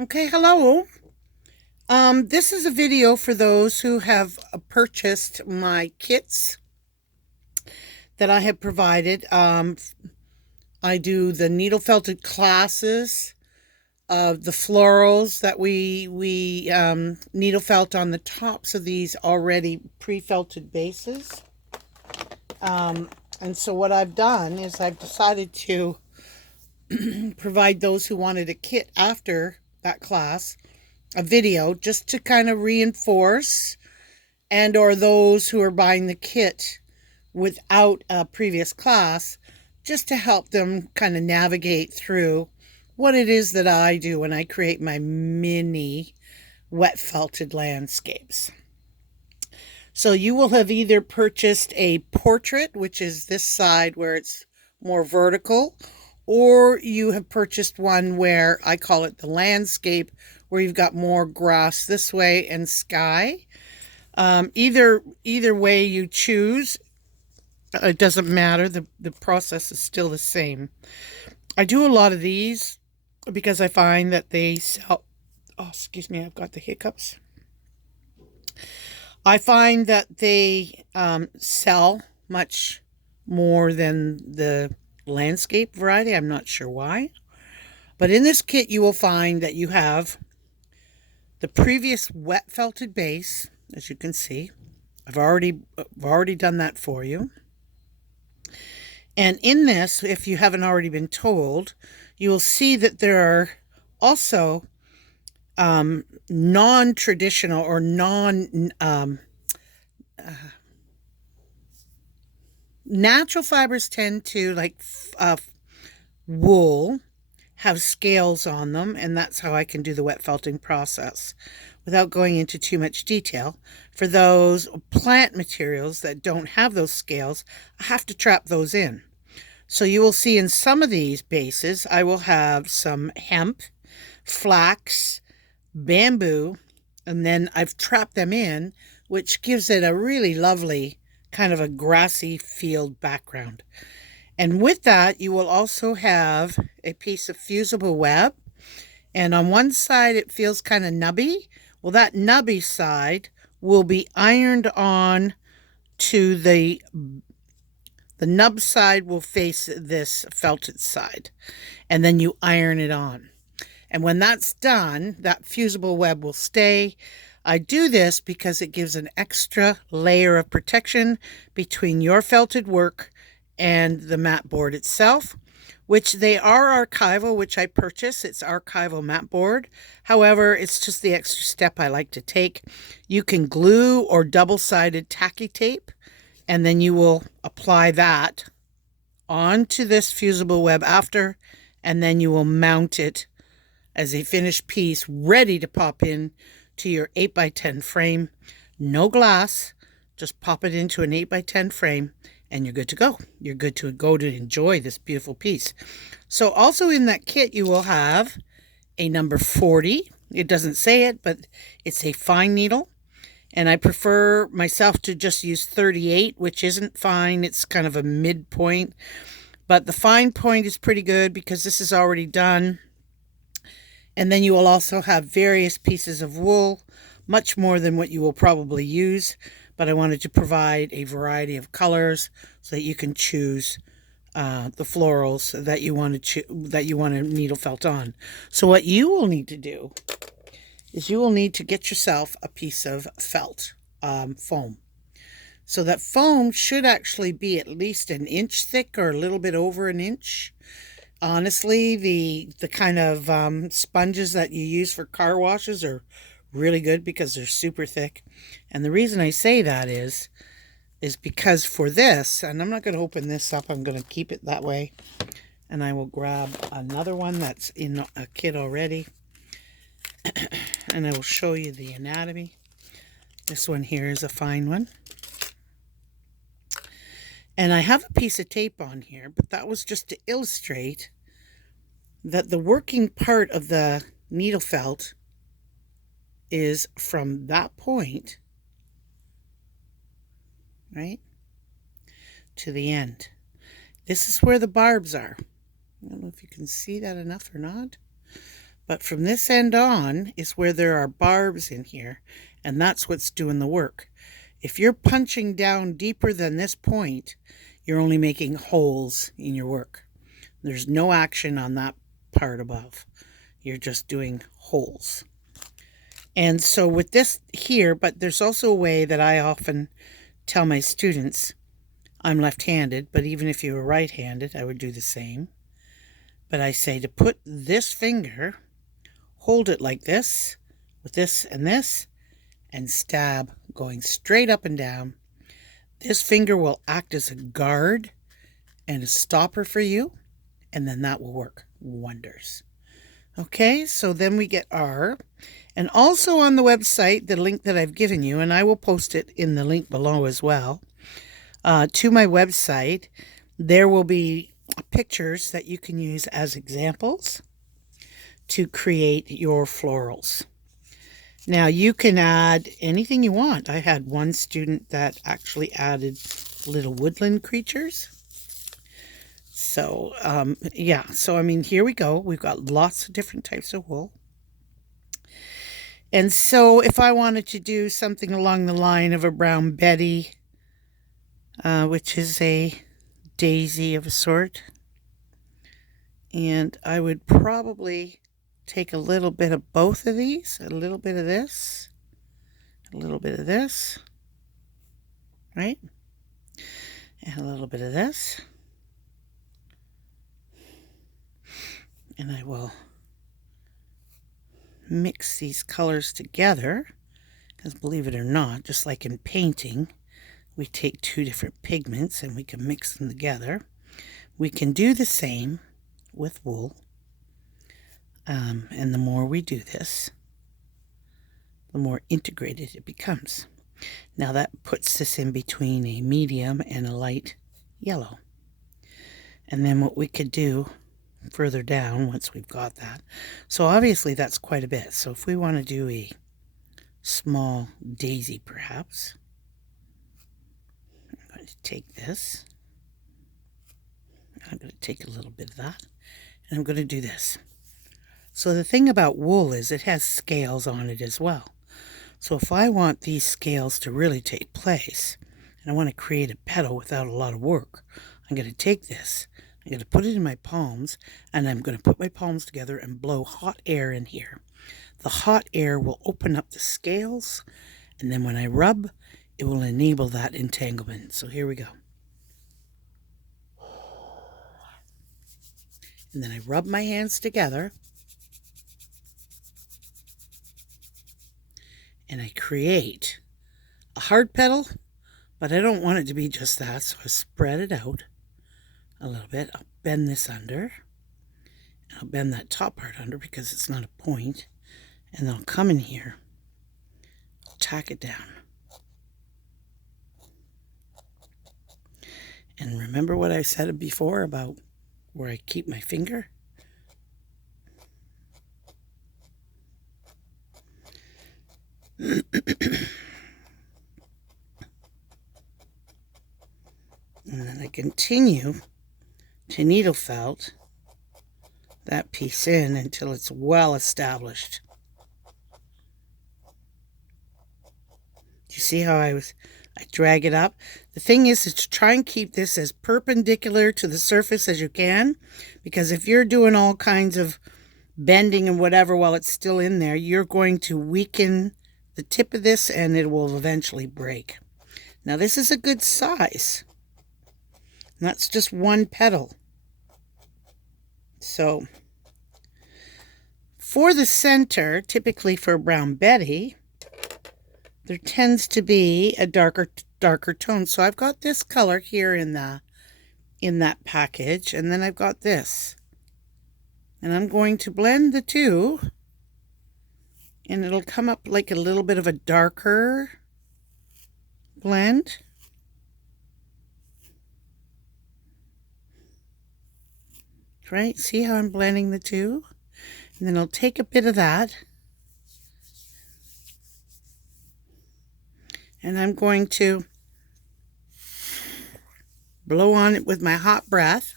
Okay, hello. This is a video for those who have purchased my kits that I have provided. I do the needle felted classes of the florals that we needle felt on the tops of these already pre-felted bases. And so what I've done is I've decided to provide those who wanted a kit after that class a video just to kind of reinforce and or those who are buying the kit without a previous class just to help them kind of navigate through what it is that I do when I create my mini wet felted landscapes. So you will have either purchased a portrait, which is this side where it's more vertical, or you have purchased one where I call it the landscape, where you've got more grass this way and sky. Either way you choose, it doesn't matter. The process is still the same. I do a lot of these because I find that they sell. Oh, excuse me, I've got the hiccups. I find that they sell much more than the landscape variety. I'm not sure why. But in this kit, you will find that you have the previous wet felted base, as you can see. I've already done that for you. And in this, if you haven't already been told, you will see that there are also non-traditional or natural fibers tend to, like wool, have scales on them, and that's how I can do the wet felting process without going into too much detail. For those plant materials that don't have those scales, I have to trap those in. So you will see in some of these bases, I will have some hemp, flax, bamboo, and then I've trapped them in, which gives it a really lovely kind of a grassy field background. And with that, you will also have a piece of fusible web. And on one side, it feels kind of nubby. Well, that nubby side will be ironed on to the nub side will face this felted side. And then you iron it on. And when that's done, that fusible web will stay. I do this because it gives an extra layer of protection between your felted work and the mat board itself, which they are archival, which I purchased. It's archival mat board. However, it's just the extra step I like to take. You can glue or double-sided tacky tape, and then you will apply that onto this fusible web after, and then you will mount it as a finished piece ready to pop in to your 8x10 frame. No glass, just pop it into an 8x10 frame and you're good to go. You're good to go to enjoy this beautiful piece. So also in that kit, you will have a number 40. It doesn't say it, but it's a fine needle. And I prefer myself to just use 38, which isn't fine. It's kind of a midpoint. But the fine point is pretty good because this is already done. And then you will also have various pieces of wool, much more than what you will probably use. But I wanted to provide a variety of colors so that you can choose the florals that you want to needle felt on. So what you will need to do is you will need to get yourself a piece of felt foam. So that foam should actually be at least an inch thick or a little bit over an inch. Honestly, the kind of sponges that you use for car washes are really good because they're super thick. And the reason I say that is because for this, and I'm not going to open this up, I'm going to keep it that way. And I will grab another one that's in a kit already. And I will show you the anatomy. This one here is a fine one. And I have a piece of tape on here, but that was just to illustrate that the working part of the needle felt is from that point, right, to the end. This is where the barbs are. I don't know if you can see that enough or not, But from this end on is where there are barbs in here, and that's what's doing the work. If you're punching down deeper than this point, you're only making holes in your work. There's no action on that part above. You're just doing holes. And so with this here, but there's also a way that I often tell my students, I'm left-handed, but even if you were right-handed, I would do the same. But I say to put this finger, hold it like this, with this, and stab going straight up and down. This finger will act as a guard and a stopper for you, and then that will work wonders. Okay, so then we get R. And also on the website, the link that I've given you, and I will post it in the link below as well, to my website, there will be pictures that you can use as examples to create your florals. Now you can add anything you want. I had one student that actually added little woodland creatures. So, yeah, so I mean, here we go. We've got lots of different types of wool. And so if I wanted to do something along the line of a brown Betty, which is a daisy of a sort, and I would probably take a little bit of both of these, a little bit of this, a little bit of this, right? And a little bit of this. And I will mix these colors together, because believe it or not, just like in painting, we take two different pigments and we can mix them together. We can do the same with wool. And the more we do this, the more integrated it becomes. Now that puts this in between a medium and a light yellow. And then what we could do further down once we've got that. So obviously that's quite a bit. So if we want to do a small daisy perhaps, I'm going to take this. I'm going to take a little bit of that. And I'm going to do this. So the thing about wool is it has scales on it as well. So if I want these scales to really take place, and I want to create a petal without a lot of work, I'm going to take this, I'm going to put it in my palms, and I'm going to put my palms together and blow hot air in here. The hot air will open up the scales, and then when I rub, it will enable that entanglement. So here we go. And then I rub my hands together, and I create a hard petal, but I don't want it to be just that, so I spread it out a little bit. I'll bend this under, and I'll bend that top part under because it's not a point, and then I'll come in here, tack it down. And remember what I said before about where I keep my finger? And then I continue to needle felt that piece in until it's well established. Do you see how I drag it up? The thing is to try and keep this as perpendicular to the surface as you can, because if you're doing all kinds of bending and whatever while it's still in there, you're going to weaken the tip of this and it will eventually break. Now this is a good size. And that's just one petal. So for the center, typically for a brown Betty, there tends to be a darker tone. So I've got this color here in that package, and then I've got this. And I'm going to blend the two, and it'll come up like a little bit of a darker blend. Right? See how I'm blending the two? And then I'll take a bit of that, and I'm going to blow on it with my hot breath,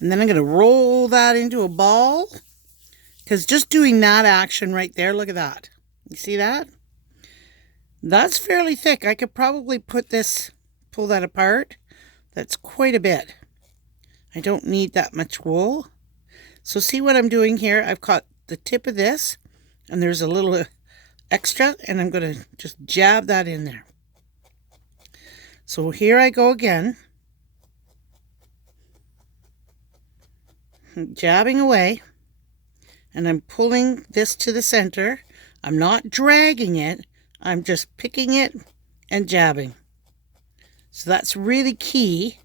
and then I'm going to roll that into a ball, Because just doing that action right there, look at that. You see that? That's fairly thick. I could probably pull that apart. That's quite a bit. I don't need that much wool. So see what I'm doing here? I've caught the tip of this, and there's a little extra, and I'm going to just jab that in there. So here I go again. I'm jabbing away, and I'm pulling this to the center. I'm not dragging it. I'm just picking it and jabbing. So that's really key.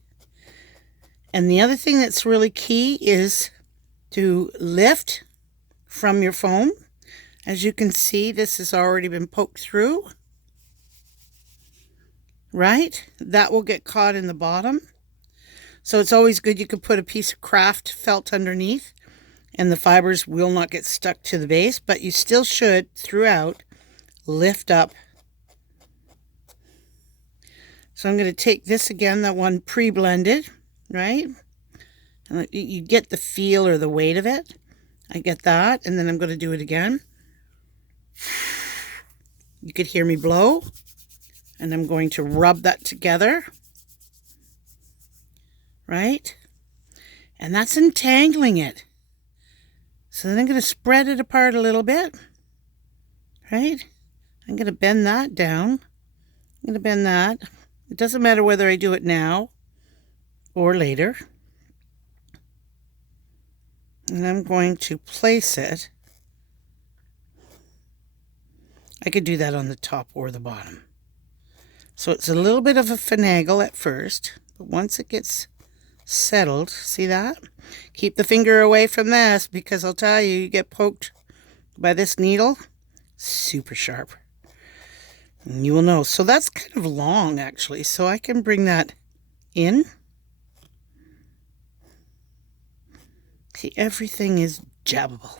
And the other thing that's really key is to lift from your foam. As you can see, this has already been poked through. Right? That will get caught in the bottom. So it's always good. You could put a piece of craft felt underneath and the fibers will not get stuck to the base, but you still should, throughout, lift up. So I'm going to take this again, that one pre-blended, right? And you get the feel or the weight of it. I get that, and then I'm going to do it again. You could hear me blow, and I'm going to rub that together, right? And that's entangling it. So then I'm going to spread it apart a little bit, right? I'm going to bend that down. I'm going to bend that. It doesn't matter whether I do it now or later. And I'm going to place it. I could do that on the top or the bottom. So it's a little bit of a finagle at first, but once it gets settled, see that? Keep the finger away from this, because I'll tell you, you get poked by this needle, super sharp. And you will know. So that's kind of long, actually, so I can bring that in. See, everything is jabbable.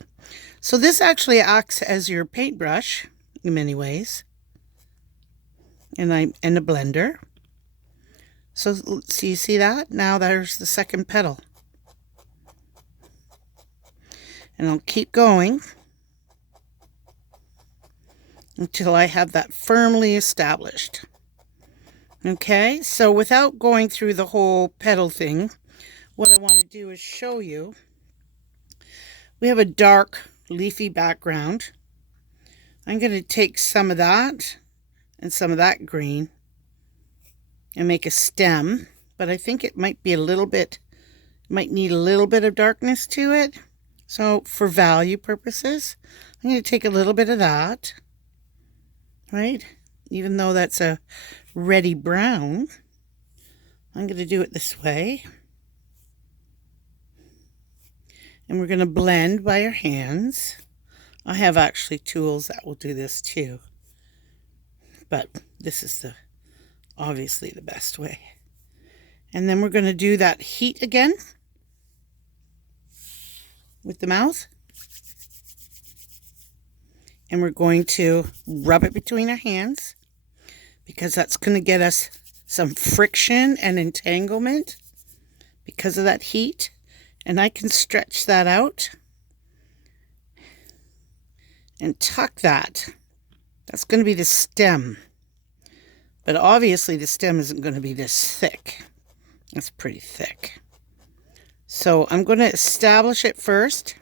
So this actually acts as your paintbrush in many ways, and a blender. So you see that? Now there's the second petal. And I'll keep going until I have that firmly established. Okay, so without going through the whole petal thing, what I want to do is show you. We have a dark leafy background. I'm going to take some of that and some of that green and make a stem, but I think it might be a little bit, might need a little bit of darkness to it. So for value purposes, I'm going to take a little bit of that, right? Even though that's a reddy brown, I'm going to do it this way. And we're going to blend by our hands. I have actually tools that will do this too, but this is obviously the best way. And then we're going to do that heat again with the mouth. And we're going to rub it between our hands, because that's going to get us some friction and entanglement because of that heat. And I can stretch that out and tuck that. That's going to be the stem. But obviously the stem isn't going to be this thick. That's pretty thick. So I'm going to establish it first.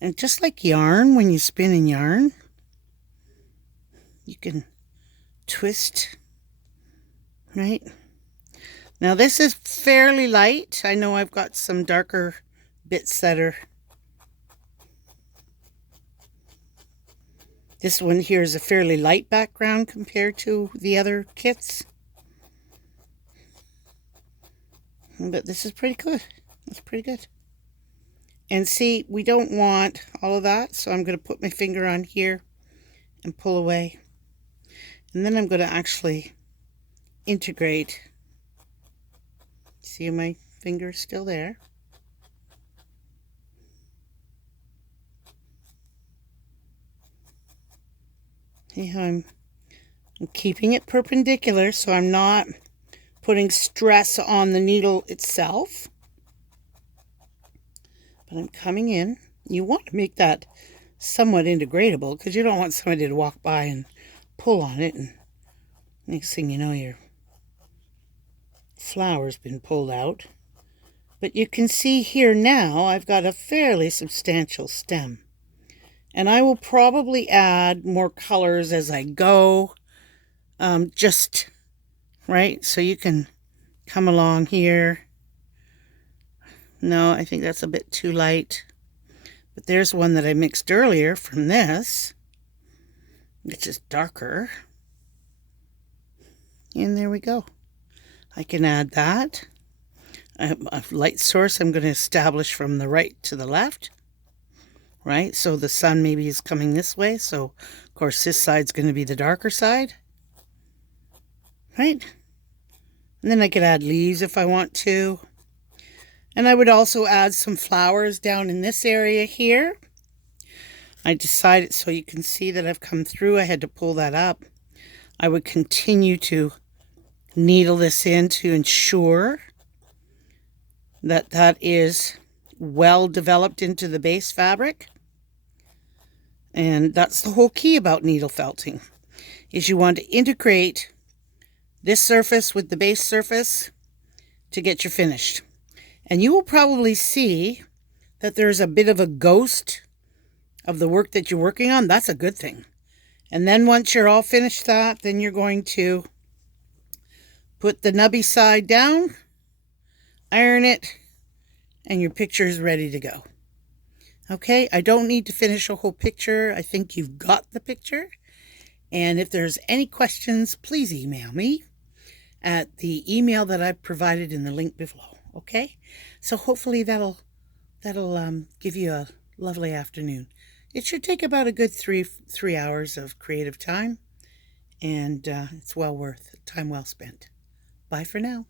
And just like yarn, when you spin in yarn, you can twist, right? Now this is fairly light. I know I've got some darker bits that are... This one here is a fairly light background compared to the other kits. But this is pretty good. That's pretty good. And see, we don't want all of that, so I'm going to put my finger on here and pull away. And then I'm going to actually integrate. See my finger's still there. See how I'm keeping it perpendicular, so I'm not putting stress on the needle itself. But I'm coming in You want to make that somewhat integratable because you don't want somebody to walk by and pull on it, and next thing you know, your flower's been pulled out. But you can see here now I've got a fairly substantial stem. And I will probably add more colors as I go, just right, so you can come along here. No, I think that's a bit too light. But there's one that I mixed earlier from this, which is darker. And there we go. I can add that. A light source I'm going to establish from the right to the left. Right, so the sun maybe is coming this way, so of course this side's going to be the darker side. Right? And then I could add leaves if I want to. And I would also add some flowers down in this area here. I decided, so you can see that I've come through, I had to pull that up. I would continue to needle this in to ensure that that is well developed into the base fabric. And that's the whole key about needle felting, is you want to integrate this surface with the base surface to get you finished. And you will probably see that there's a bit of a ghost of the work that you're working on. That's a good thing. And then once you're all finished that, then you're going to put the nubby side down, iron it, and your picture is ready to go. Okay, I don't need to finish a whole picture. I think you've got the picture. And if there's any questions, please email me at the email that I've provided in the link below. Okay, so hopefully that'll give you a lovely afternoon. It should take about a good three hours of creative time, and it's well worth time well spent. Bye for now.